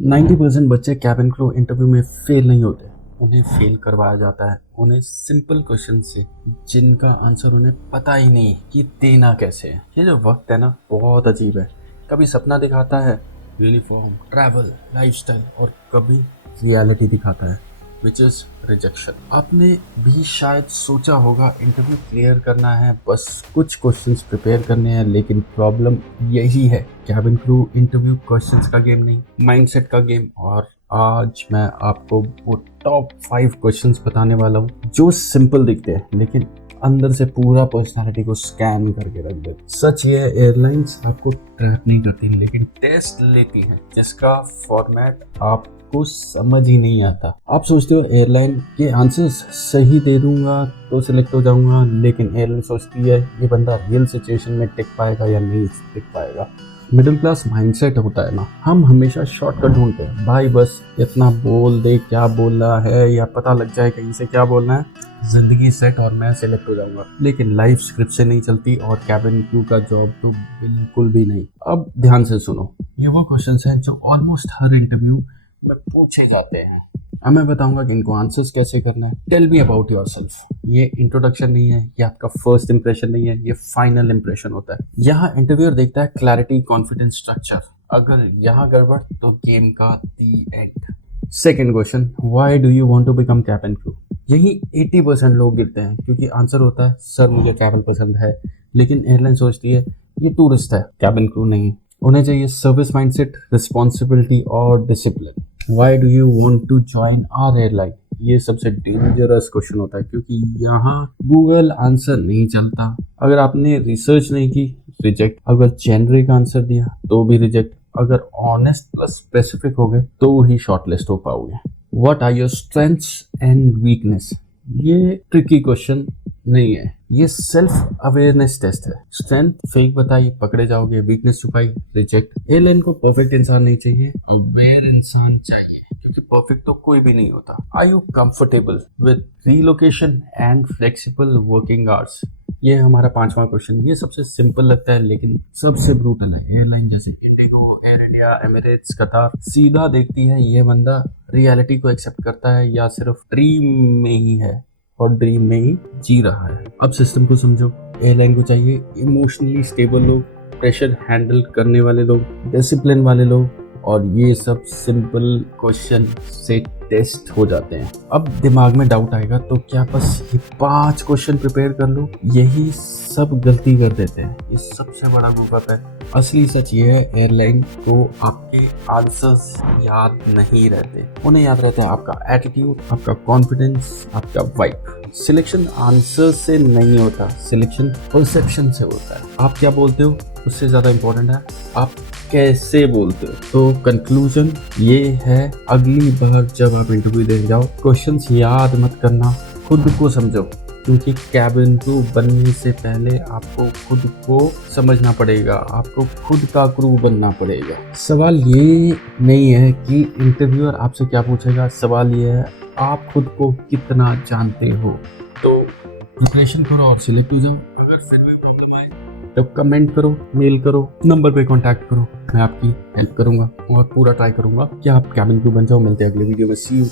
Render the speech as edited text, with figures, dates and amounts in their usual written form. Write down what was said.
90% बच्चे cabin crew interview में fail नहीं होते, उन्हें फेल करवाया जाता है। उन्हें सिंपल क्वेश्चन से जिनका आंसर उन्हें पता ही नहीं कि देना कैसे है। ये जो वक्त है ना, बहुत अजीब है। कभी सपना दिखाता है, यूनिफॉर्म, ट्रैवल, लाइफस्टाइल, और कभी रियलिटी दिखाता है, विच इज रिजेक्शन। आपने भी शायद सोचा होगा इंटरव्यू क्लियर करना है, बस कुछ क्वेश्चंस प्रिपेयर करने हैं, लेकिन प्रॉब्लम यही है, कैबिन क्रू इंटरव्यू क्वेश्चंस का गेम नहीं, माइंडसेट का गेम। और आज मैं आपको वो टॉप 5 क्वेश्चंस बताने वाला हूँ जो सिंपल दिखते हैं लेकिन अंदर से पूरा पर्सनालिटी को स्कैन करके रख देते। सच ये है, एयरलाइंस आपको ट्रैप नहीं करती लेकिन टेस्ट लेती है, जिसका फॉर्मेट आपको समझ ही नहीं आता। आप सोचते हो एयरलाइन के आंसर्स सही दे दूंगा तो सिलेक्ट हो जाऊंगा, लेकिन एयरलाइन सोचती है ये बंदा रियल सिचुएशन में टिक पाएगा या नहीं टिक पाएगा। मिडिल क्लास माइंडसेट होता है ना, हम हमेशा शॉर्टकट ढूंढते हैं। भाई बस इतना बोल दे क्या बोलना है, या पता लग जाए कहीं से क्या बोलना है, जिंदगी सेट और मैं सिलेक्ट हो जाऊंगा। लेकिन लाइफ स्क्रिप्ट से नहीं चलती, और कैबिन क्रू का जॉब तो बिल्कुल भी नहीं। अब ध्यान से सुनो, ये वो क्वेश्चंस हैं जो ऑलमोस्ट हर इंटरव्यू में पूछे जाते हैं। अब मैं बताऊंगा कि इनको आंसर्स कैसे करना है। Tell me about yourself. ये इंट्रोडक्शन नहीं है, ये आपका फर्स्ट इंप्रेशन नहीं है, ये फाइनल इंप्रेशन होता है। यहाँ इंटरव्यूअर देखता है क्लैरिटी, कॉन्फिडेंस, स्ट्रक्चर। अगर यहाँ गड़बड़ तो गेम का the end. Second question, why do you want to become cabin crew. यही 80% लोग गिरते हैं, क्योंकि आंसर होता है सर मुझे ट्रैवल पसंद है। लेकिन एयरलाइन सोचती है ये टूरिस्ट है, कैबिन क्रू नहीं। उन्हें चाहिए सर्विस माइंडसेट, रिस्पॉन्सिबिलिटी और discipline. Why do you want to join our airline. ये सबसे डेंजरस क्वेश्चन होता है, क्योंकि यहाँ गूगल आंसर नहीं चलता। अगर आपने रिसर्च नहीं की, रिजेक्ट। अगर जेनरिक आंसर दिया तो भी रिजेक्ट। अगर ऑनेस्ट प्लस स्पेसिफिक हो गए तो ही शॉर्टलिस्ट हो पाओगे। What are your strengths and weakness. ये ट्रिकी क्वेश्चन नहीं है, ये सेल्फ अवेयरनेस टेस्ट है। स्ट्रेंथ फेक बताई, पकड़े जाओगे। वीकनेस छुपाई, रिजेक्ट। एयरलाइन को परफेक्ट इंसान नहीं चाहिए, अवेयर इंसान चाहिए, क्योंकि परफेक्ट तो कोई भी नहीं होता। Are you comfortable with relocation and flexible working hours. ये हमारा 5वां क्वेश्चन। ये सबसे सिंपल लगता है लेकिन सबसे ब्रूटल है। एयरलाइन जैसे इंडिगो, एयर इंडिया, एमिरेट्स, कतार सीधा देखती है ये बंदा रियलिटी को एक्सेप्ट करता है या सिर्फ ड्रीम में ही है और ड्रीम में ही जी रहा है। अब सिस्टम को समझो। एयरलाइन को चाहिए इमोशनली स्टेबल लोग, प्रेशर हैंडल करने वाले लोग, डिसिप्लिन वाले लोग, और ये सब सिंपल क्वेश्चन से टेस्ट हो जाते हैं। अब दिमाग में डाउट आएगा तो क्या बस ये 5 क्वेश्चन प्रिपेयर कर लो। यही सब गलती कर देते हैं, ये सबसे बड़ा गूफअप है। असली सच ये है, एयरलाइन को आपके आंसर्स याद नहीं रहते, उन्हें याद रहता है आपका एटीट्यूड, आपका कॉन्फिडेंस, आपका वाइब। सिलेक्शन आंसर से नहीं होता, सिलेक्शन परसेप्शन से होता है। आप क्या बोलते हो उससे ज्यादा इंपॉर्टेंट है आप कैसे बोलते हो। तो कंक्लूजन ये है, अगली बार जब आप इंटरव्यू देने जाओ, क्वेश्चंस याद मत करना, खुद को समझो। क्योंकि कैबिन क्रू बनने से पहले आपको खुद को समझना पड़ेगा, आपको खुद का क्रू बनना पड़ेगा। सवाल ये नहीं है कि इंटरव्यूअर आपसे क्या पूछेगा, सवाल ये है आप खुद को कितना जानते हो। तो प्रिपरेशन करो और सिलेक्ट हो जाओ। अगर फिर भी प्रॉब्लम आए तो कमेंट करो, मेल करो, नंबर पे कांटेक्ट करो, मैं आपकी हेल्प करूंगा और पूरा ट्राई करूंगा कि आप कैबिन क्रू बन जाओ। मिलते हैं अगले वीडियो में। सी यू।